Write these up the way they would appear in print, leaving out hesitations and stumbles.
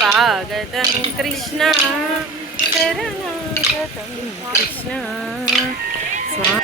స్వాగతం కృష్ణ శరణాగతం కృష్ణ స్వా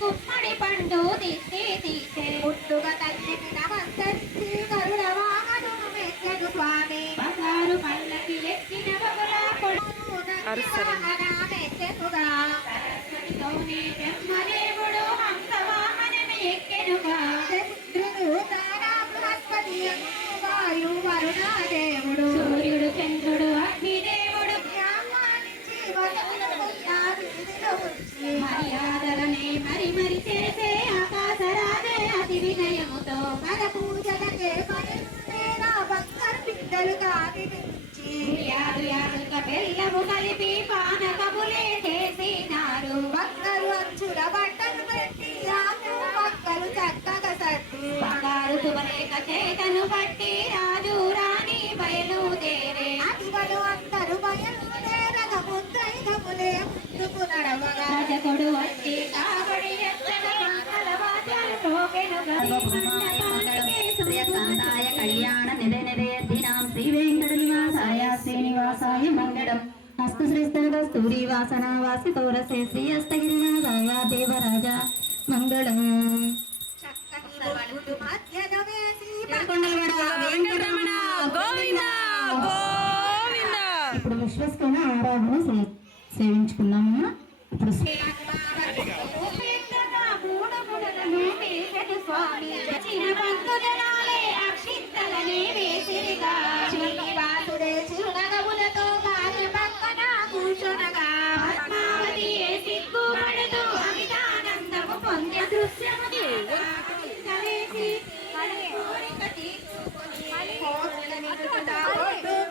కుమ్మడి పండు తీసే తీసే ముట్టుగా తల్లికి నమస్కరించి గరుడ వాహనుడు మెచ్చను స్వామి బంగారు పల్లకి ఎక్కిన బగులా మెచ్చెనుగా సరస్వతితోనే బ్రహ్మదేవుడు హంస వాహనమే ఎక్కెనుగా బృహస్పతి వాయు వరుణదేవుడు సూర్యుడు చంద్రుడు అగ్నిదేవుడు మర్యాదలనే మరి మరి చేసే ఆకాశరాజే అతి వినయముతో మన పూజలకే బంగారు బిడ్డలు కావించి బెల్లము కలిపి పానకములే చేసినారు బంగారు అంచుల బట్టలు పెట్టి పక్కలు చక్కగా సర్ది బంగారు శుభలేఖ చేతను పట్టి రాజు రాణి బయలుదేరే అతివలు అందరూ బయలుదేరగా ముద్దైదములే ముందుకు నడవగా రజకుడు వచ్చి కాబడి కళ్యాణ నిధి నిధేయర్థినాం శ్రీ వెంకట నివాసాయ శ్రీనివాసాయ మంగళం హస్తశ్రీస్తనగ స్తూరి వాసనా వాసి తోరసే శ్రీ హస్తగిరినాథాయ దేవరాజ మంగళం. ఇప్పుడు విశ్వస్కరణ ఆరాధన సేవించుకున్నాము. ఇప్పుడు స్వామి అక్షింతలనే వేసిరిగా శ్రీనివాసుడే చిరునగములతో భార్య పక్కన కూర్చొనగా పద్మావతి సిగ్గుపడుతూ అమితానందము పొందే దృశ్యము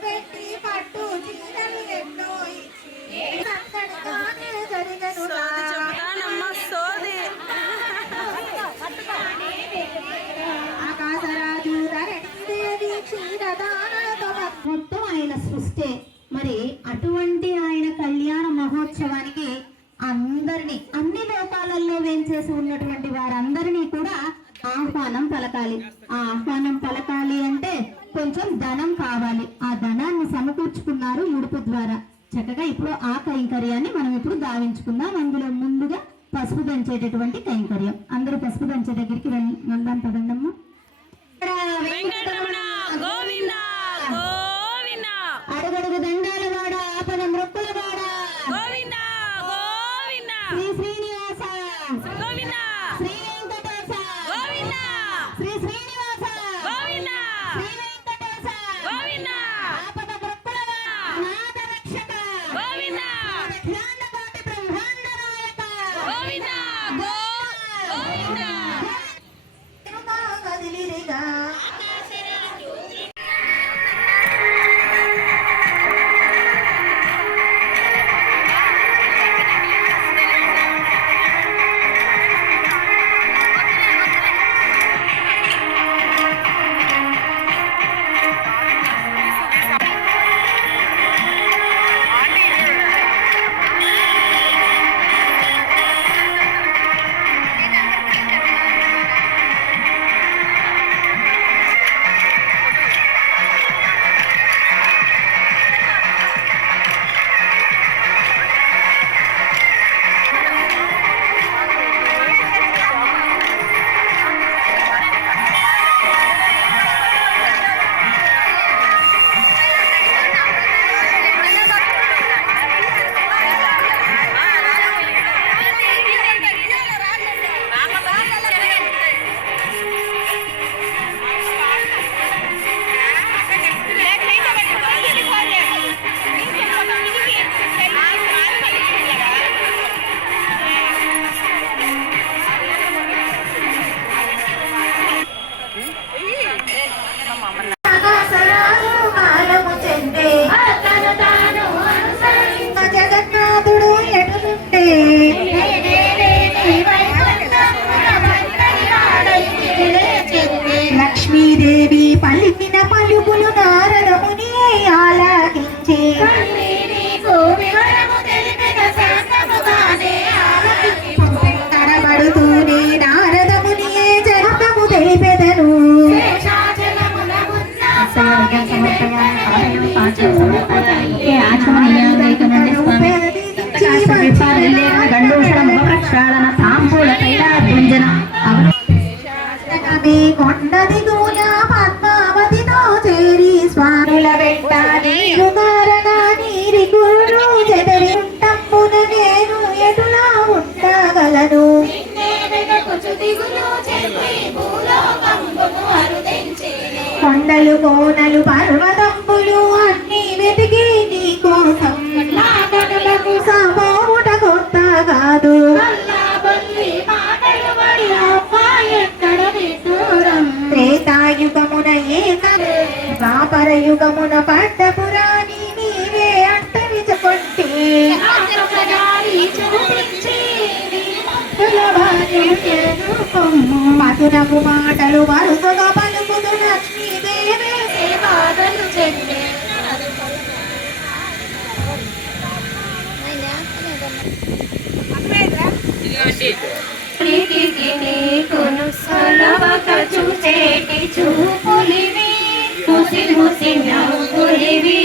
పెట్టి పట్టు చీరలు ఎన్నో మొత్తం ఆయన సృష్టి. మరి అటువంటి ఆయన కళ్యాణ మహోత్సవానికి అందరినీ అన్ని లోకాలలో వేంచేసి ఉన్నటువంటి వారందరినీ కూడా ఆహ్వానం పలకాలి. ఆ ఆహ్వానం పలకాలి అంటే కొంచెం ధనం కావాలి. ఆ ధనాన్ని సమకూర్చుకున్నారు ముడుపు ద్వారా. చక్కగా ఇప్పుడు ఆ కైంకర్యాన్ని మనం ఇప్పుడు గావించుకుందాం. అందులో ముందుగా పసుపు దంచేటటువంటి కైంకర్యం. అందరూ పసుపు దంచే దగ్గరికి వెళ్దాం పదండమ్మ. అడుగడుగు దండాల వాడ ఆపద మృక్కుల వాడ శ్రీ శ్రీనివాస శ్రీ వెంకటేశ శ్రీ శ్రీనివాస శ్రీ వెంకటేశ ఆపద మృక్కుల వాడ నాద రక్షక బ్రహ్మాండ నాయక స్వామి కొండ దిగున పద్మావతితో చేరి స్వాముల వెంట నీరు కారణ నీరి గురుడు చెదరి ఉంటప్పున నేను ఎటులా ఉండగలను కొండలు కోనలు పర్వతంబులు అన్ని వెతికి నీ కోసం సమూట కొత్త కాదు త్రేతాయుగమున ఏక ద్వాపర యుగమున పడ్డ పురాణి నీవే అంతరించుకుంటే మధురపు మాటలు వరుసగా పలుకుతూ లక్ష్మీదేవి సేవాదలు చెందే చూసేటి చూపులివి ముసి ముసి నవ్వులివి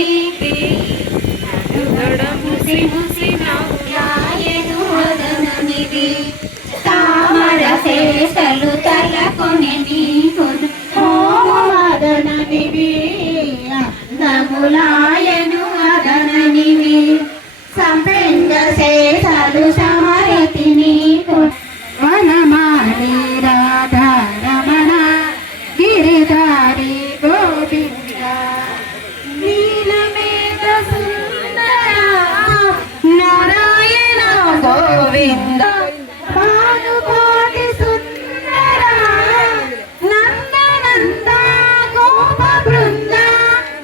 ముసి ముసి నవ్వులాయను వదననివి తామర శేషలు తలకొని నీకు వదననివి అందములాయను వదననివి సంపెంగ శేషలు సమరతి నీకు వనమాలి రాధా రమణ గిరిధారి గోవింద నీలమేఘ సుందర నారాయణ గోవింద భానుకోటి సుందర నందనంద గోప బృంద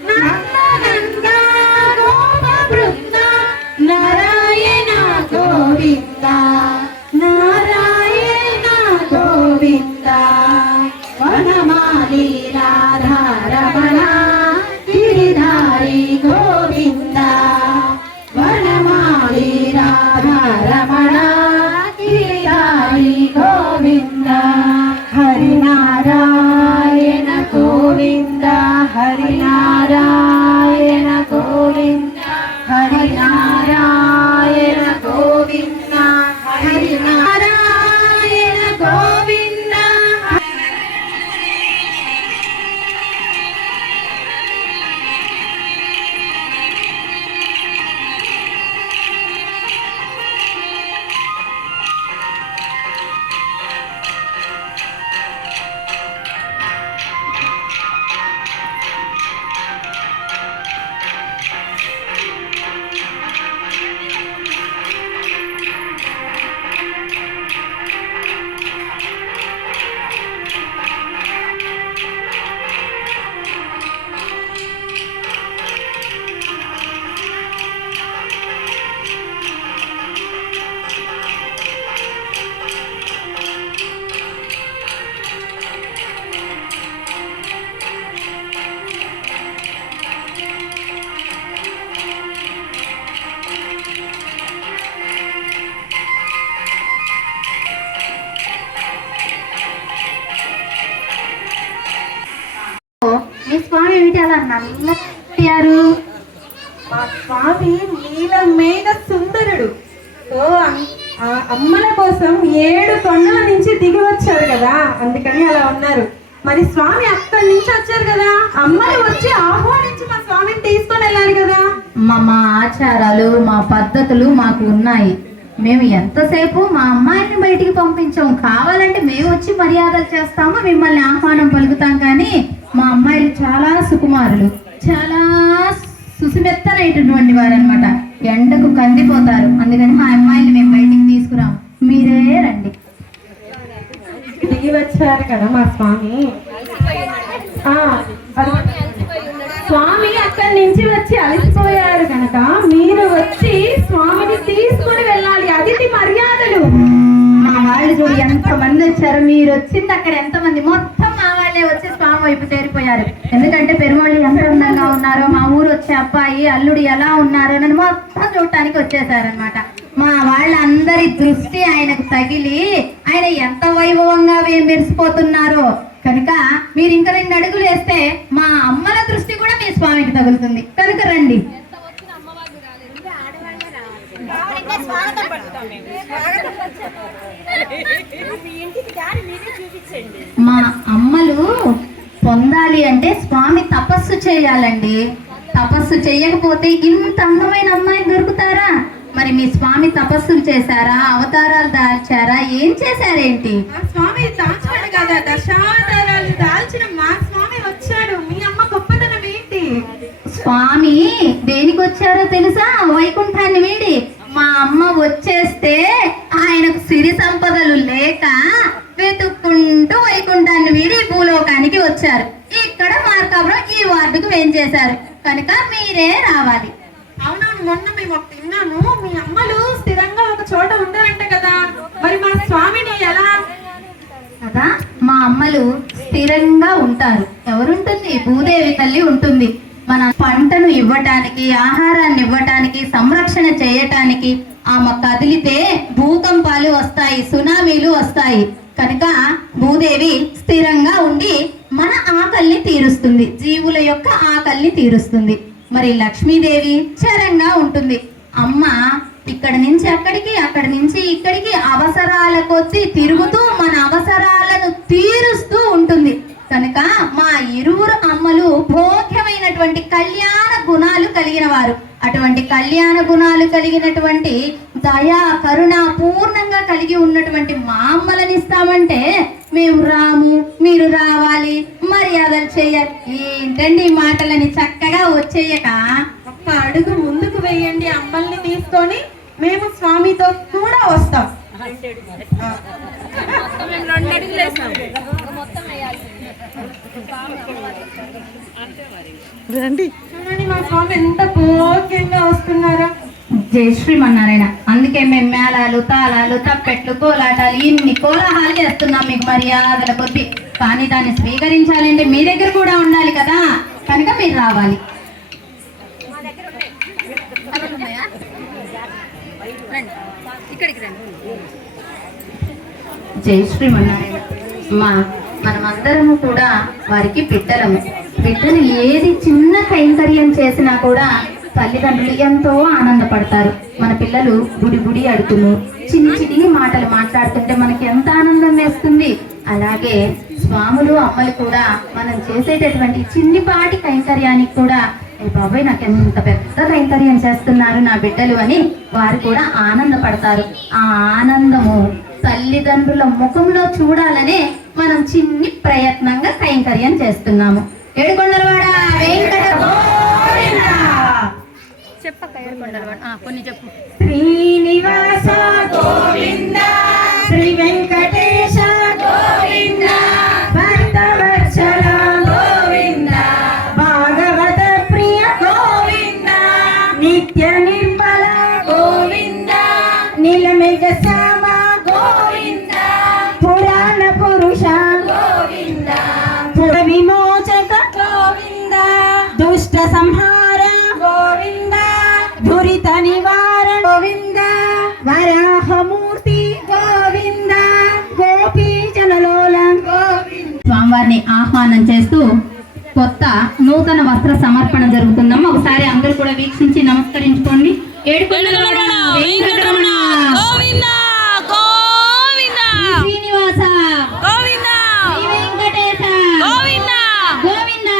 నందనంద గోప బృంద నారాయణ గోవింద నారాయణ గోవింద వనమాలి రాధా రమణ గిరిధారి గోవింద వనమాలి రాధా రమణ గిరిధారి గోవింద హరినారాయణ గోవింద హరినారాయణ గోవింద హరినారాయణ గోవింద హరినారాయణ గోవింద మీ స్వామి ఏమిటి అలా నల్లరు? మా స్వామి నీలమేఘ సుందరుడు. ఓ అమ్మల కోసం 7 కొండల నుంచి దిగి వచ్చారు కదా, అందుకని అలా ఉన్నారు. మరి స్వామి అక్కడి నుంచి వచ్చారు కదా, అమ్మని వచ్చి ఆహ్వానించి మా స్వామిని తీసుకొని వెళ్ళాలి కదా. మా ఆచారాలు మా పద్ధతులు మాకు ఉన్నాయి. మేము ఎంతసేపు మా అమ్మాయిని బయటికి పంపించాం. కావాలంటే మేము వచ్చి మర్యాదలు చేస్తాము, మిమ్మల్ని ఆహ్వానం పలుకుతాం. కానీ మా అమ్మాయిలు చాలా సుకుమారులు, చాలా సుసిమెత్తనైనటువంటి వారు అనమాట. ఎండకు కందిపోతారు. అందుకని మా అమ్మాయిని మేము బయటికి తీసుకురాము, మీరే రండి. దిగి వచ్చారు కదా మా స్వామి. స్వామి అక్కడి నుంచి వచ్చి అలసిపోయారు కనుక మీరు వచ్చి స్వామిని తీసుకుని వెళ్ళాలి. అతిథి మర్యాదలు. మా వాళ్ళు చూడు ఎంతమంది వచ్చారు. మీరు వచ్చింది అక్కడ ఎంతమంది, మొత్తం మా వాళ్ళే వచ్చి స్వామి వైపు చేరిపోయారు. ఎందుకంటే పెరుమాళ్ళు ఎంత అందంగా ఉన్నారో, మా ఊరు వచ్చే అబ్బాయి అల్లుడు ఎలా ఉన్నారో అని మొత్తం చూడటానికి వచ్చేసారనమాట. మా వాళ్ళందరి దృష్టి ఆయనకు తగిలి ఆయన ఎంత వైభవంగా మెరిసిపోతున్నారో కనుక మీరు ఇంకా 2 అడుగులు వేస్తే మా అమ్మల దృష్టి కూడా మీ స్వామికి తగులుతుంది. కనుక రండి. మా అమ్మ చేయాలండి. తపస్సు చేయకపోతే ఇంత అందమైన అమ్మాయి దొరుకుతారా? మరి మీ స్వామి తపస్సులు చేశారా, అవతారాలు దాల్చారా, ఏం చేశారేంటి? మా స్వామి దాచాడు కదా, దశావతారాలు దాల్చిన మా స్వామి వచ్చాడు. మీ అమ్మ గొప్పతనం ఏంటి? స్వామి దేనికి వచ్చారో తెలుసా? వైకుంఠాన్ని వీడి. మా అమ్మ వచ్చేస్తే ఆయనకు సిరి సంపదలు లేక వెతుక్కుంటూ వైకుంఠాన్ని వీడి భూలోకానికి వచ్చారు. ఇక్కడ మార్కాపురం ఈ వార్డుకు వేంచేశారు కనుక మీరే రావాలి. అవునవును, మొన్న మేము ఒకటి విన్నాము, మీ అమ్మలు స్థిరంగా ఒక చోట ఉంటారంట కదా, మరి మా స్వామిని ఎలా? కదా, మా అమ్మలు స్థిరంగా ఉంటారు. ఎవరుంటుంది? భూదేవి తల్లి ఉంటుంది. మన పంటను ఇవ్వటానికి, ఆహారాన్ని ఇవ్వటానికి, సంరక్షణ చేయటానికి. ఆమె కదిలితే భూకంపాలు వస్తాయి, సునామీలు వస్తాయి. కనుక భూదేవి స్థిరంగా ఉండి మన ఆకలిని తీరుస్తుంది, జీవుల యొక్క ఆకలిని తీరుస్తుంది. మరి లక్ష్మీదేవి చరంగా ఉంటుంది. అమ్మ ఇక్కడి నుంచి అక్కడికి, అక్కడి నుంచి ఇక్కడికి అవసరాల కొద్దీ తిరుగుతూ మన అవసరాలను తీరుస్తూ ఉంటుంది. కనుక మా ఇరువురు అమ్మలు భోగ్యమైనటువంటి కళ్యాణ గుణాలు కలిగిన వారు. అటువంటి కళ్యాణ గుణాలు కలిగినటువంటి దయా కరుణ పూర్ణంగా కలిగి ఉన్నటువంటి మా అమ్మలని ఇస్తామంటే మేము రాము, మీరు రావాలి, మర్యాదలు చెయ్యాలి. ఏంటండి ఈ మాటలని చక్కగా వచ్చేయక ఒక్క అడుగు ముందుకు వేయండి, అమ్మల్ని తీసుకొని మేము స్వామితో కూడా వస్తాం. రండి. చూడండి మా స్వామి ఎంత భోగ్యంగా వస్తున్నారో. జై శ్రీమన్నారాయణ. అందుకే మేము మేళాలు, తాళాలు, తప్పెట్లు, కోలాటాలు ఇన్ని కోలాహాలు చేస్తున్నాం మీకు మర్యాదల కొద్ది. కానీ దాన్ని స్వీకరించాలంటే మీ దగ్గర కూడా ఉండాలి కదా, కనుక మీరు రావాలి. జై శ్రీమన్నారాయణ. మనమందరము కూడా వారికి బిడ్డలము. బిడ్డలు ఏది చిన్న కైంకర్యం చేసినా కూడా తల్లిదండ్రులు ఎంతో ఆనందపడతారు. మన పిల్లలు గుడి గుడి అడుగును చిన్ని చిన్ని మాటలు మాట్లాడుతుంటే మనకి ఎంత ఆనందం వేస్తుంది. అలాగే స్వాములు అమ్మలు కూడా మనం చేసేటటువంటి చిన్నిపాటి కైంకర్యానికి కూడా బాబాయ్ నాకు ఎంత పెద్ద కైంకర్యం చేస్తున్నారు నా బిడ్డలు అని వారు కూడా ఆనందపడతారు. ఆ ఆనందము తల్లిదండ్రుల ముఖంలో చూడాలనే మనం చిన్ని ప్రయత్నంగా కైంకర్యం చేస్తున్నాము. ఏడుకొండలవాడ వెంకట గోవిందా. చెప్పక్క ఏడుకొండలవాడ కొన్ని చెప్పు. శ్రీనివాస గోవింద, శ్రీ వెంకటేశ గోవింద, భక్తవత్సల గోవింద, భాగవత ప్రియ గోవింద, నిత్య నిర్మల గోవింద, నీలమేఘ శ్యామ గోవింద, పురాణ పురుష గోవింద, పుర విమోచక గోవింద, దుష్ట సంహార గోవింద, దురిత నివారణ గోవింద, వరాహమూర్తి గోవింద, గోపీ జనలోల గోవింద. స్వామివారిని ఆహ్వానం చేస్తూ కొత్త నూతన వస్త్ర సమర్పణ జరుగుతుందమ్మా. ఒకసారి అందరూ కూడా వీక్షించి నమస్కరించుకోండి. ఏడుకొండలవాడ వెంకటరమణ గోవింద గోవింద శ్రీనివాస గోవింద శ్రీ వెంకటేశ గోవింద గోవింద.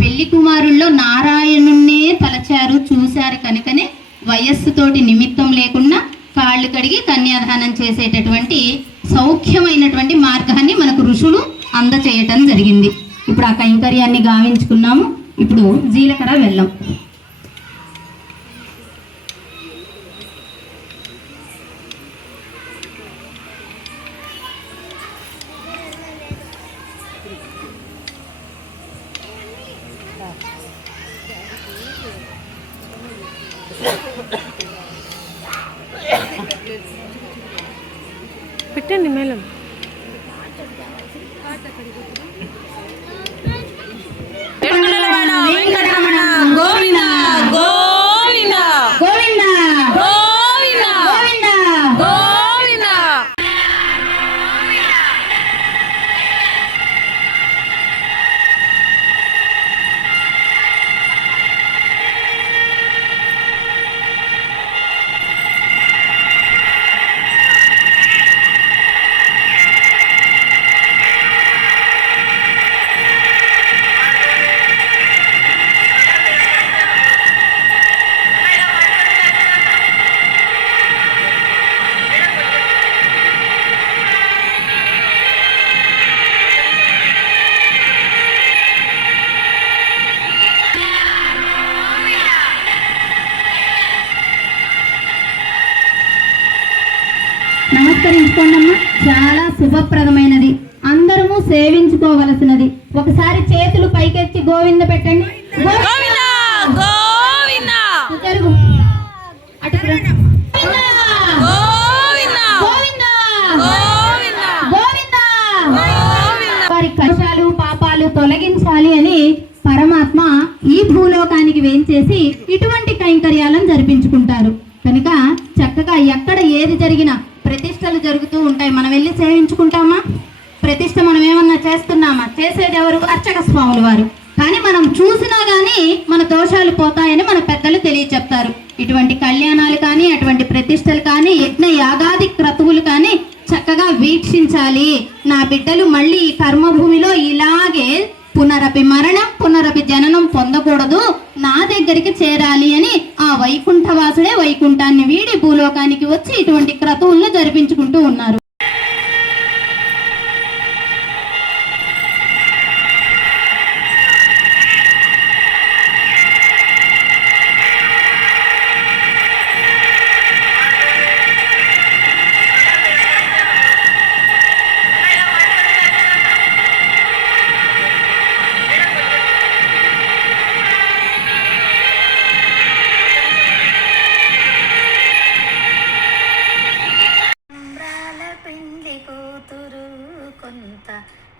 పెళ్లి కుమారుల్లో నారాయణున్నే తలచారు, చూశారు కనుకనే వయస్సుతోటి నిమిత్తం లేకుండా కాళ్ళు కడిగి కన్యాదానం చేసేటటువంటి సౌఖ్యమైనటువంటి మార్గాన్ని మనకు ఋషులు అందచేయటం జరిగింది. ఇప్పుడు ఆ కైంకర్యాన్ని గావించుకున్నాము. ఇప్పుడు జీలకర్ర వెళ్ళం. పెట్టండి మేడం. వెంకటరమణ గోవింద గోవింద గోవింద గోవింద గోవింద. గోవింద. నమస్కరించుకోండమ్మా. చాలా శుభప్రదమైనది, అందరము సేవించుకోవలసినది. ఒకసారి చేతులు పైకెత్తి గోవింద పెట్టండి. గోవింద గోవింద జరుగు. అటు రండి. గోవింద గోవింద గోవింద గోవింద. గోవింద. వారి కష్టాలు పాపాలు తొలగించాలి అని పరమాత్మ ఈ భూలోకానికి వేంచేసి ఇటువంటి కైంకర్యాలను జరిపించుకుంటారు కనుక చక్కగా ఎక్కడ ఏది జరిగినా ప్రతిష్టలు జరుగుతూ ఉంటాయి. మనం వెళ్ళి సేవించుకుంటామా? ప్రతిష్ట మనం ఏమన్నా చేస్తున్నామా? చేసేది ఎవరు? అర్చక స్వాములు వారు. కానీ మనం చూసినా కానీ మన దోషాలు పోతాయని మన పెద్దలు తెలియచెప్తారు. ఇటువంటి కళ్యాణాలు కానీ అటువంటి ప్రతిష్టలు కానీ యజ్ఞ యాగాది క్రతువులు కానీ చక్కగా వీక్షించాలి. నా బిడ్డలు మళ్ళీ ఈ కర్మభూమిలో ఇలాగే పునరపి మరణం పునరపి జననం పొందకూడదు, నా దగ్గరికి చేరాలి అని ఆ వైకుంఠవాసుడే వైకుంఠాన్ని వీడి భూలోకానికి వచ్చి ఇటువంటి క్రతువులను జరిపించుకుంటూ ఉన్నారు.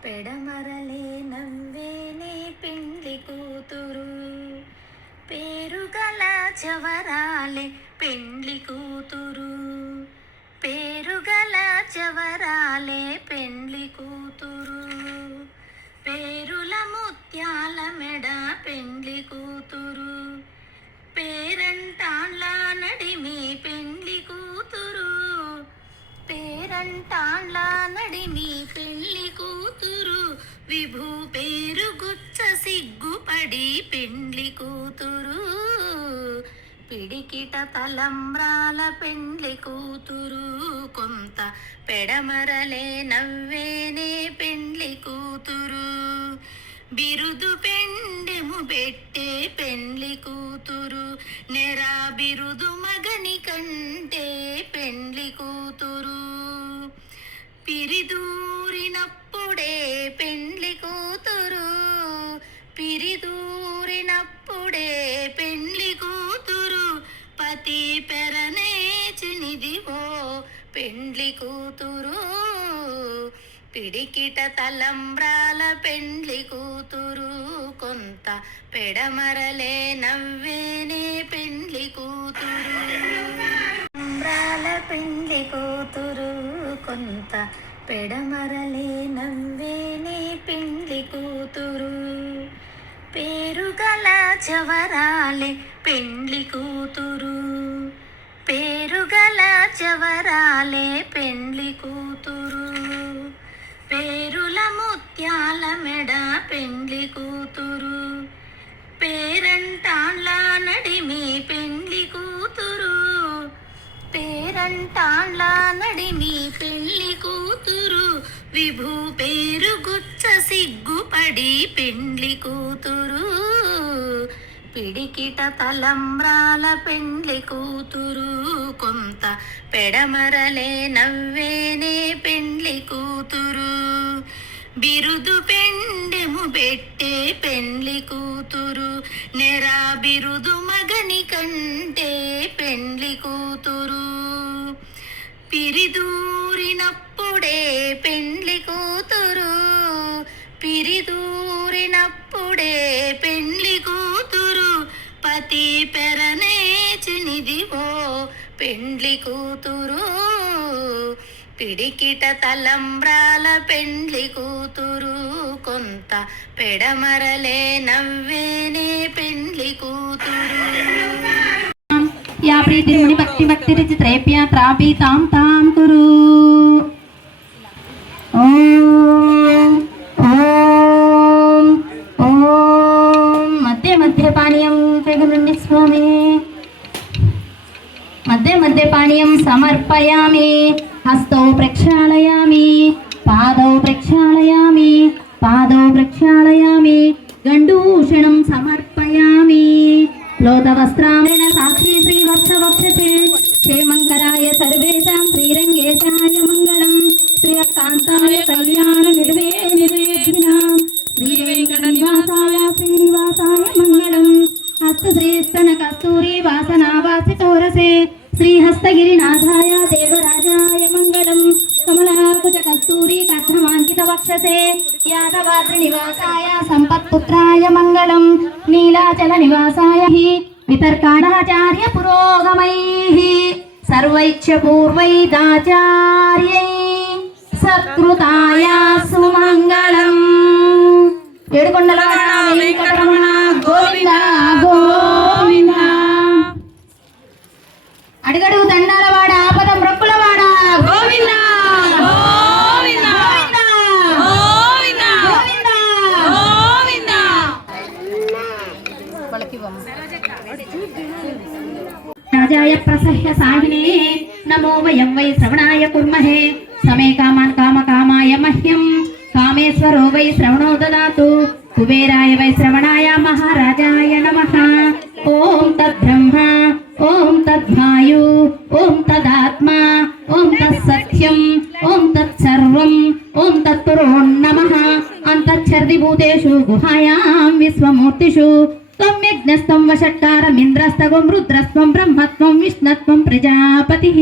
పెడమరలే నవ్వేనే పెండ్లి కూతురు, పేరుగల చవరాలే పెండ్లి కూతురు, పేరుగల చవరాలే పెండ్లి కూతురు, పేరుల ముత్యాల మెడ పెండ్లి కూతురు, పేరంటాళ్ళ నడిమి పెండ్లి కూతురు, పేరంటాళ్ళ నడిమి పెళ్లి కూతురు, విభూ పేరు గుచ్చ సిగ్గుపడి పెండ్లి కూతురు, పిడికిట తలంబ్రాల పెండ్లి కూతురు, కొంత పెడమరలే నవ్వేనే పెండ్లి కూతురు, బిరుదు పెండెము పెట్టే పెండ్లి కూతురు, నెరా బిరుదు మగని కంటే పెండ్లి కూతురు, పిరిదూరినప్పుడే పెండ్లి కూతురు, పిరిదూరినప్పుడే పెండ్లి కూతురు, పతి పెరనేచినిదివో పెండ్లి కూతురు, పిడికిట తలంబ్రాల పెండ్లి కూతురు, కొంత పెడమరలే నవ్వేనే పెండ్లి కూతురు, తలంబ్రాల పెండ్లి కూతురు, కొంత పెడమరలే నవ్వేనే పెండ్లి కూతురు, పేరుగల చవరాలే పెండ్లి కూతురు, పేరుగల చవరాలే పెండ్లి కూతురు, పేరుల ముత్యాల మెడ పెండ్లి కూతురు, పెంటాళ్ళ నడిమి పెళ్లి కూతురు విభూ పేరు గుచ్చ సిగ్గుపడి పెండ్లి కూతురు పిడికిట తలంబ్రాల పెండ్లి కూతురు కొంత పెడమరలే నవ్వేనే పెండ్లి కూతురు బిరుదు పెండెము పెట్టే పెండ్లి కూతురు నెరా బిరుదు మగని కంటే పెండ్లి కూతురు పిరిదూరినప్పుడే పెండ్లి కూతురు పిరిదూరినప్పుడే పెండ్లి కూతురు పతి పెరనేచినిదివో పెండ్లి కూతురు పిడికిట తలంబ్రాల పెండ్లి కూతురు కొంత పెడమరలే నవ్వేనే పెండ్లి కూతురు या प्रीतिर्मुनि भक्ति भक्ति चित्रेप्य त्रापि ताम ताम कुरु ओम ओम ओम मध्य मध्य पानीयं पेगुनुंडि स्वामी मध्य मध्य पानीयं समर्पयामि हस्तौ प्रक्षालयामि पादौ प्रक्षालयामि गण्डूषणं समर्पयामि लोतवस्त्रामेण साक्षी श्रीवत्सवक्षसे क्षेमङ्कराय सर्वेषां श्रीरङ्गेशाय मङ्गलम् श्रीकान्ताय कल्याणनिर्वे निर्वेदिनां श्रीवेङ्कटनिवासाय श्रीनिवासाय मङ्गलम् हस्तश्रीस्तनकस्तूरी वासनावासितोरसे श्रीहस्तगिरिनाथाय देवराजाय मङ्गलम् कमलाकुचकस्तूरी कथमाङ्कितवक्षसे यादवाद्रिनिवासाय सम्पत्पुत्राय मङ्गलम् नीलाचलनिवासाय वितर्काणाचार्य पुरोगमैः सर्वैच्छ पूर्वैदाचार्यै सत्कृताय सुमङ्गलम् ఏడుకొండలవాడ వెంకటరమణ గోవింద గోవింద అడుగడుగు దండాలవాడ ఆపద మ్రొక్కులవాడ గోవింద గోవింద గోవింద గోవింద राजाय प्रसह्य साहिने नमो वयं वै श्रवणाय कुर्महे समे कामान् कामकामाय मह्यं कामेश्वरो वै श्रवणो ददातु कुबेराय वै श्रवणाय महाराजाय नमः ॐ तद्ब्रह्मा ॐ तद्वायु ॐ तदात्मा ॐ तत्सत्यम् ॐ तत्सर्वम् ॐ तत्पुरो नमः अन्तच्छर्दिभूतेषु गुहायां विश्वमूर्तिषु त्वम्यज्ञस्त्वं वषट्कारमिन्द्रस्तवं रुद्रस्त्वं ब्रह्मत्वं विष्णुत्वं प्रजापतिः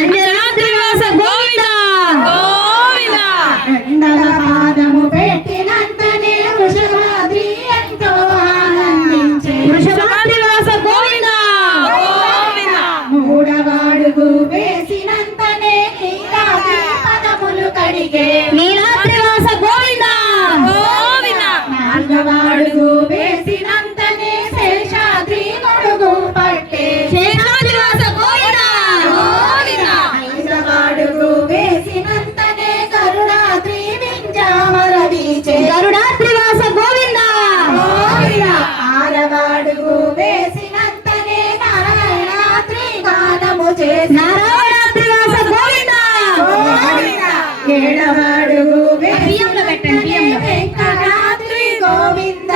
అంజనాద్రివాస గోవింద గోవింద పాదము పెట్టినంతనే వృషభాద్రి ఎంతో ఆనందించే వృషభాద్రివాస గోవింద గోవింద మూడవాడుగు వేసినంతనే నీలాద్రి పదములు కడిగే నీలాద్రివాస గోవింద గోవింద నాలుగవాడుగు వేసినంతనే శేషాద్రి గొడుగు పట్టే శేషాద్రివాస గోవింద గోవింద ఐదవాడుగు వేసినంతనే గరుడాద్రి వింజామర వీచే గరుడాద్రివాస గోవింద ఆరవాడుగు వేసినంతనే నారాయణాద్రి గానము చేసి నారాయణాద్రివాస గోవింద ఏడవాడుగు వెంకటాద్రి గోవింద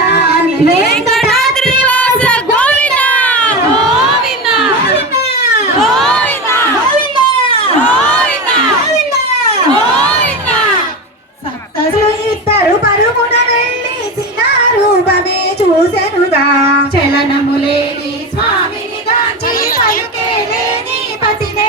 వెంకటాద్రివాస గోవింద గోవింద గోవింద గోవింద గోవింద ఇద్దరు పరుగున వెళ్ళి రూపమే చూసెనుగా చలనములేని స్వామిని గాంచి పలుకే లేని పతినే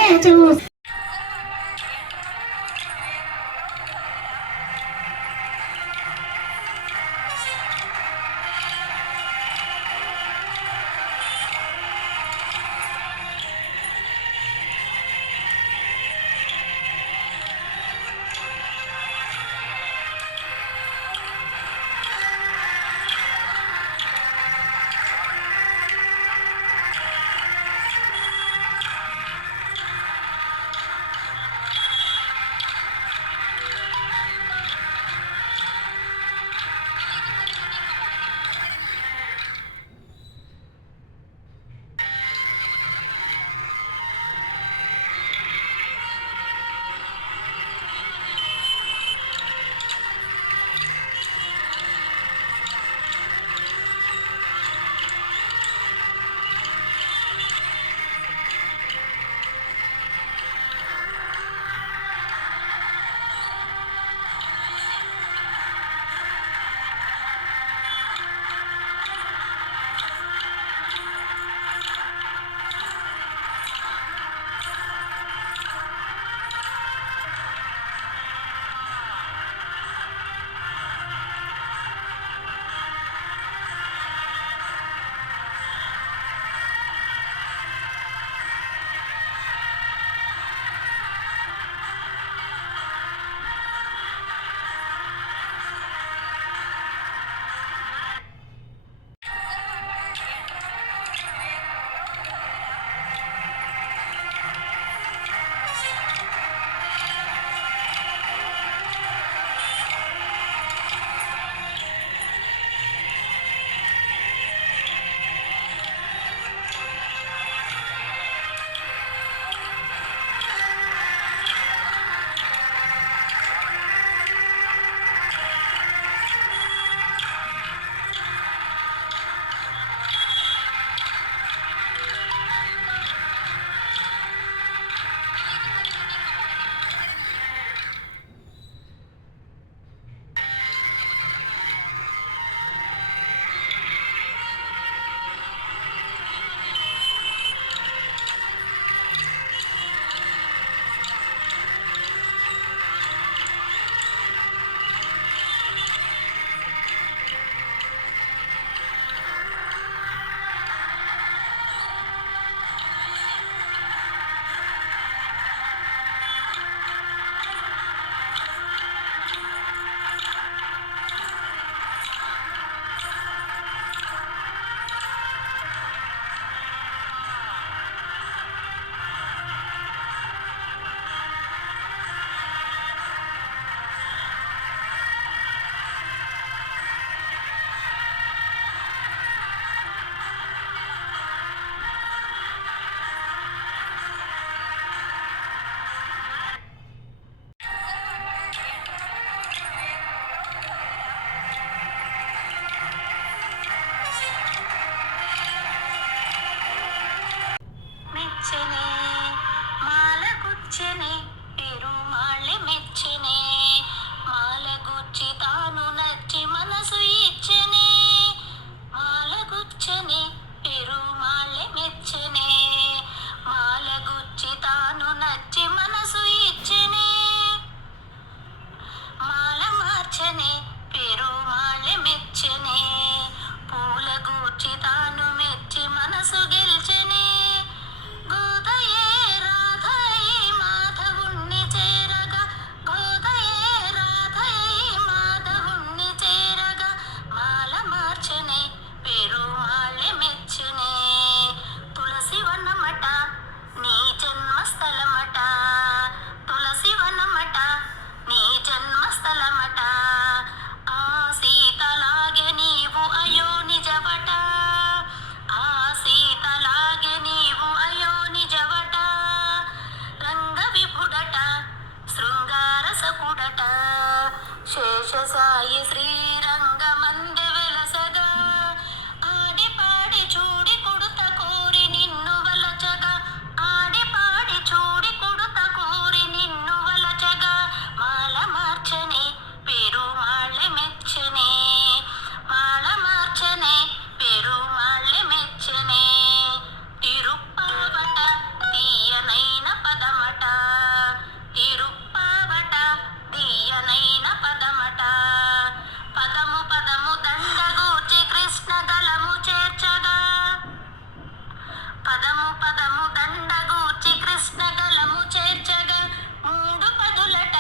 పదము పదము దండగూర్చి కృష్ణ గలము చేర్చగా మూడు పదులట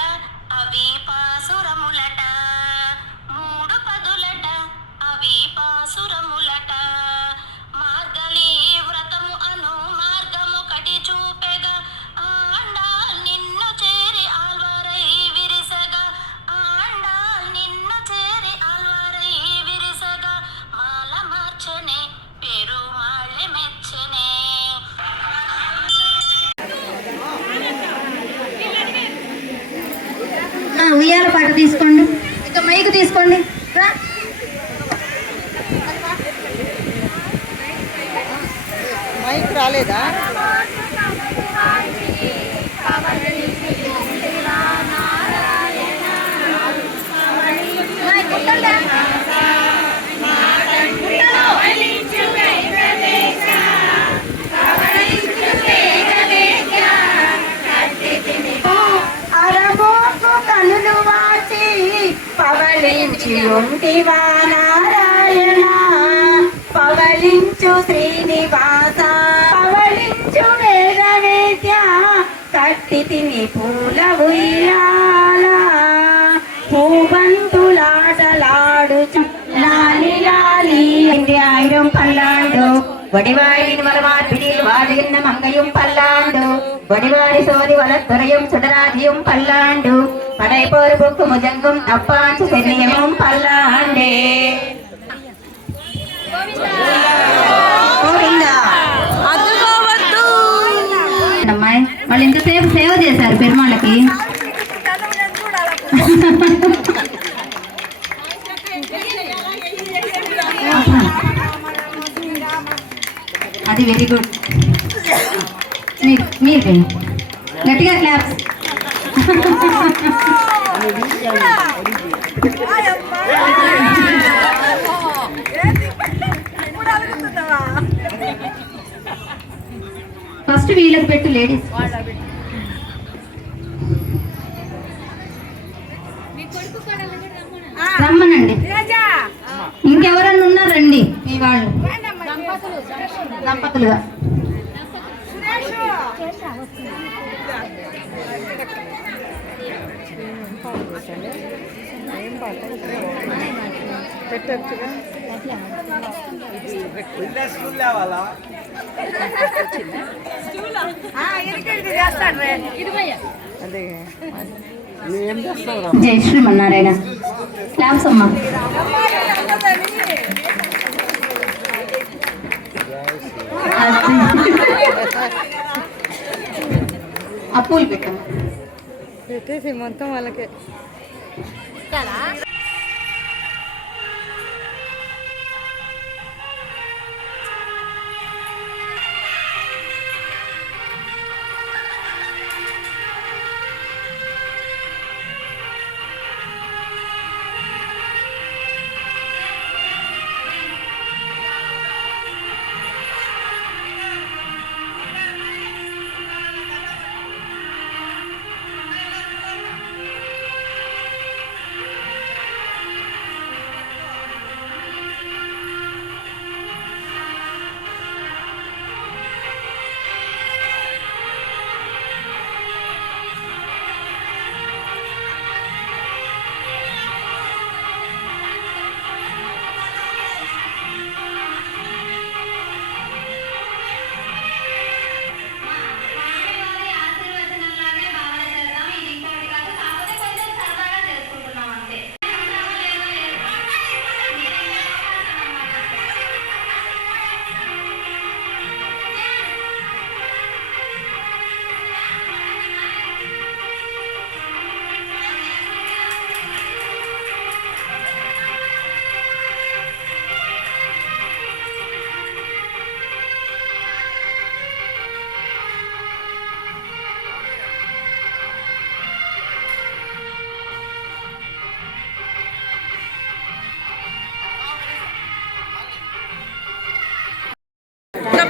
అవి పాసురములట మూడు పదులట అవి పాసురములట మార్గలి వ్రతము అను మార్గము కటి చూపెగా ఆండా నిన్ను చేరి ఆల్వరై విరిసగా ఆండా నిన్ను చేరి ఆల్వరై విరిసగా మాల మార్చనే పేరు మాళ్ళె మెచ్చనే. ఉయ్యాల పాట తీసుకోండి, ఇక మైకు తీసుకోండి. రా. మైక్ రాలేదా? అరమోకు కనులు వాచి పవళించి ఉంటివా నారాయణ, పవళించు శ్రీనివాస, పవళించు వేద వేద్య, కట్టి తిని పూల ఉయ్యాల, పూవంతులాటలాడు లాలి లాలి ആയിരം പല്ലാണ്ടു വടിവാരി മലമാറ്റിൽ വാഴുന്ന മങ്കയും പല്ലാണ്ടു വടിവാരി സോതി വലത്തുറയും സുടരാജിയും പല്ലാണ്ടു പടയപ്പോരു ബുക്ക് മുജങ്കും അപ്പാച്ചു ശരീരവും പല്ലാണ്ടേ. అమ్మాయి వాళ్ళు ఇంతసేపు సేవ చేశారు పెరుమాళ్ళకి. అది వెరీ గుడ్. మీరు గట్టిగా క్లాప్స్. ఫస్ట్ వీళ్ళకి పెట్టు లేడీస్. రమ్మనండి. ఇంకెవరన్నా ఉన్నారండి మీ వాళ్ళు దంపతులుగా. పెట్టచ్చుగా. అదే ఏం చేస్తావు? జై శ్రీమన్నారాయణ. క్లాప్స్ అమ్మా. ఆ పూలు పెట్టమ్మా. పెట్టేసి మొత్తం వాళ్ళకే.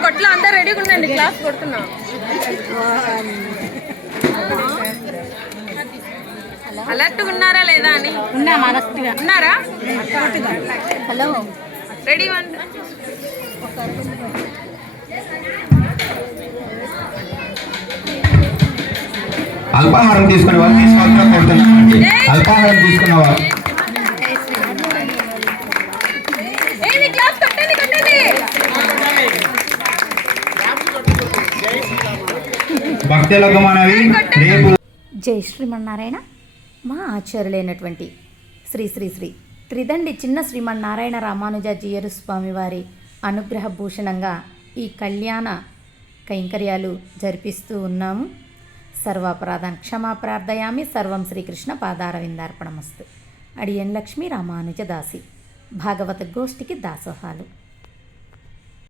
కొట్లో అందరు రెడీగా ఉండండి, క్లాస్ కొడుతున్నాం. అలర్ట్గా ఉన్నారా లేదా అని. ఉన్నారా? హలో, రెడీ అల్పాహారం తీసుకునే వాళ్ళు తీసుకోవాలని కోరుతున్నామండి. అల్పాహారం తీసుకున్న వాళ్ళు ఏంది క్లాస్ కట్టండి కట్టండి. భక్తులకు మనవి రేపు జై శ్రీమన్నారాయణ. మా ఆచార్యులైనటువంటి శ్రీ శ్రీ శ్రీ త్రిదండి చిన్న శ్రీమన్నారాయణ రామానుజాజీయరు స్వామివారి అనుగ్రహ భూషణంగా ఈ కళ్యాణ కైంకర్యాలు జరిపిస్తూ ఉన్నాము. సర్వాపరాధాన్ క్షమా ప్రార్థయామి. సర్వం శ్రీకృష్ణ పాదారవిందార్పణమస్తు. అడియన్ లక్ష్మీ రామానుజ దాసి. భాగవత గోష్ఠికి దాసోహాలు.